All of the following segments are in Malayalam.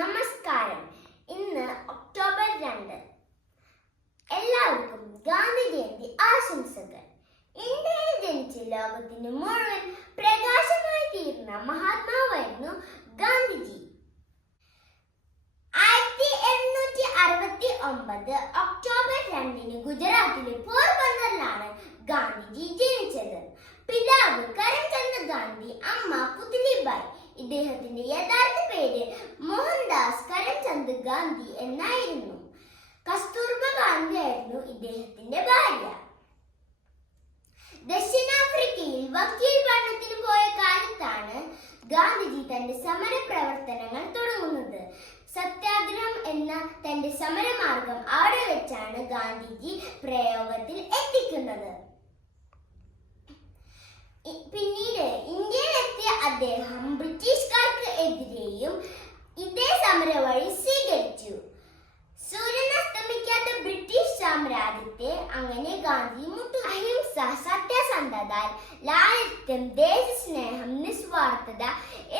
നമസ്കാരം. ഇന്ന് ഒക്ടോബർ 2. എല്ലാവർക്കും ഗാന്ധി ജയന്തി ആശംസകൾ. ഇന്ത്യയിൽ ജനിച്ച് ലോകത്തിന് മുഴുവൻ പ്രകാശമായി തീർന്ന മഹാത്മാവായിരുന്നു ഗാന്ധിജി. 1869 ഒക്ടോബർ 2 ഗുജറാത്തിലെ പോർബന്ദറിലാണ് ഗാന്ധിജി ജനിച്ചത്. പിതാവ് കരംചന്ദ് ഗാന്ധി, അമ്മ പുത്ലിബായി. ഇദ്ദേഹത്തിന്റെ യഥാർത്ഥ പേര് മോഹൻദാസ് കരംചന്ദ് ഗാന്ധി എന്നായിരുന്നു. കസ്തൂർബ ഗാന്ധി ആയിരുന്നു ഇദ്ദേഹത്തിന്റെ ഭാര്യ. ദക്ഷിണാഫ്രിക്കയിൽ വക്കീൽ പഠനത്തിന് പോയ കാലത്താണ് ഗാന്ധിജി തന്റെ സമര പ്രവർത്തനങ്ങൾ തുടങ്ങുന്നത്. സത്യാഗ്രഹം എന്ന തന്റെ സമരമാർഗം അവിടെ വെച്ചാണ് ഗാന്ധിജി പ്രയോഗത്തിൽ എത്തിക്കുന്നത്. പിന്നീട് ഇന്ത്യയിലെത്തിയ അദ്ദേഹം ബ്രിട്ടീഷുകാർക്ക് എതിരെയും ഇതേ സമര വഴി സ്വീകരിച്ചു. സൂര്യൻ അസ്തമിക്കാത്ത ബ്രിട്ടീഷ് സാമ്രാജ്യത്തെ അങ്ങനെ ഗാന്ധി അഹിംസ, സത്യസന്ധത, ലാളിത്യം, ദേശസ്നേഹം, നിസ്വാർത്ഥത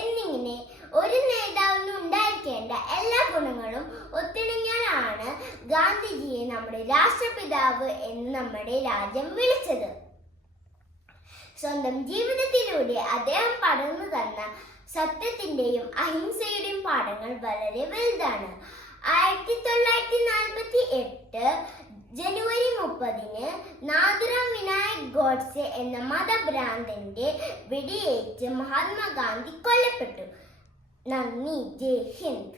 എന്നിങ്ങനെ ഒരു നേതാവിന് ഉണ്ടായിരിക്കേണ്ട എല്ലാ ഗുണങ്ങളും ഒത്തിണങ്ങിയാണ് ഗാന്ധിജിയെ നമ്മുടെ രാഷ്ട്രപിതാവ് എന്ന് നമ്മുടെ രാജ്യം വിളിച്ചത്. സ്വന്തം ജീവിതത്തിലൂടെ അദ്ദേഹം പടർന്നു തന്ന സത്യത്തിന്റെയും അഹിംസയുടെയും പാഠങ്ങൾ വളരെ വലുതാണ്. 1948 ജനുവരി 30 നാഥുറാം വിനായക് ഗോഡ്സെ എന്ന മതഭ്രാന്തന്റെ വെടിയേറ്റ് മഹാത്മാഗാന്ധി കൊല്ലപ്പെട്ടു. നന്ദി. ജയ് ഹിന്ദ്.